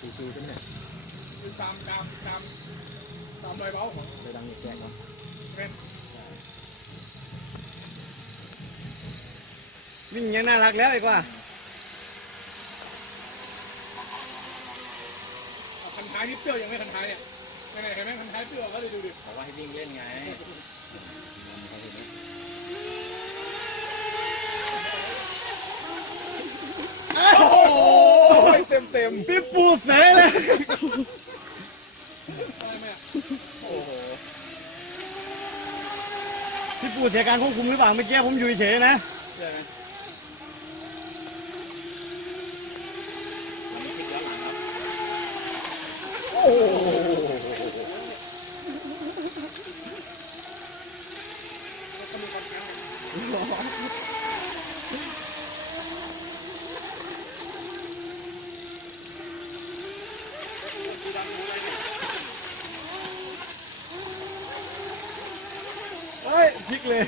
ซีคิวใช่ไหมเนี่ยคือตามตามตามตามรอยเบ้าของเลยดังแจกเนาะวิ่งยังน่ารักแล้วอีกว่าคันท้ายนี่เปรี้ยวยังไม่คันท้ายเนี่ยยังไงเห็นไหมคันท้ายเปรี้ยวก็เลยดูดิบอกว่าให้วิ่งเล่นไง โอ้ยเต็มเต็มพี่ปูเสเลยอะไรแม่โอ้โหพี่ปูเสียการควบคุมหรือเปล่าเมื่อกี้ผมอยู่เฉยๆนะเชื่อไหมอันนี้คลิปย้อนหลังครับโอ้ เฮ้ยพลิกเลย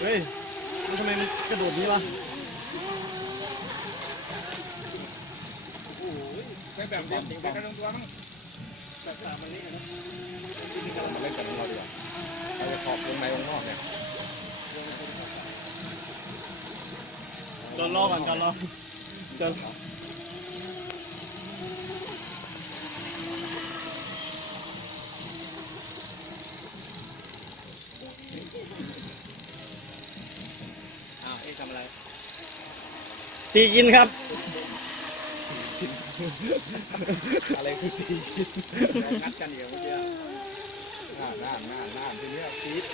เฮ้ยมันทำไมมันกระโดดนี้วะใช้แบบเดียวเป็นกันตรงตัวมั้งแต่สามมันนี่นะมาเล่นกันของเราดีกว่าเราจะขอบวงในวงนอกเนี่ยจนรอก่อนจนรอจน อ้าวเอ๊ะทำอะไรตีกินครับ อะไรคือตีเรางัดกันอยู่เมื่อกี้หน้าหน้าหน้าหน้าทีเนี้ยปี๊ด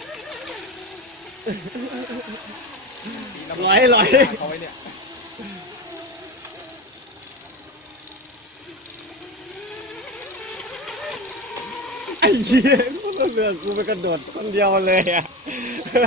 ลอยลอย เขาไว้เนี่ยไอ้เหี้ยคนเรือกูไปกระโดดคนเดียวเลยอะ เฮ้ย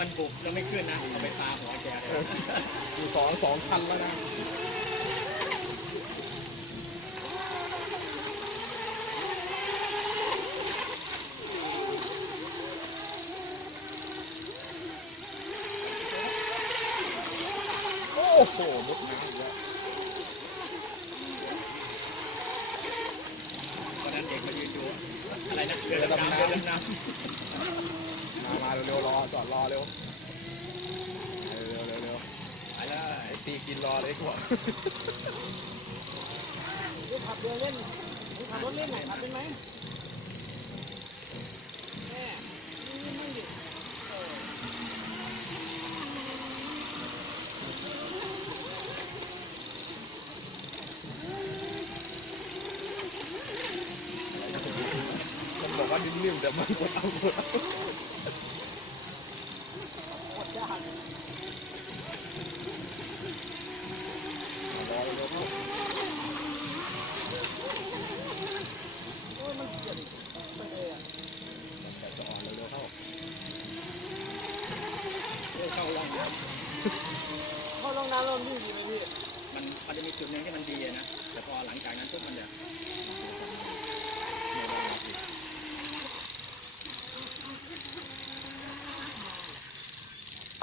มันบุกแล้วไม่ขึ้นนะเอาไปปาหัวแกอยู่สองสองคันแล้วนะโอ้โหมดน้ำอีกแล้ววันนั้นเด็กมายืนดูอะไรนะเรือดำน้ำเรือดำน้ มามาเร็วๆรอจอดรอเร็วเร็วเร็วเร็วำไปเลยไอ้ตีกินรอเลยกูบอกขับเรือเล่นขับรถเล่นไหนขับเป็นไหมมันบอกว่านิ่มๆแต่มันกดเอากดเอารอเร็วๆเข้า แต่จะอ่อนเร็วๆเข้า เข้าลองน้เขาลงน้ำลงวิ่ดีไหมพี่ มันมันจะมีจุดหนึ่งที่มันดีอะนะ แต่พอหลังจากนั้นปุ๊บมันจะ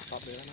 ตอบเลยแล้วนะ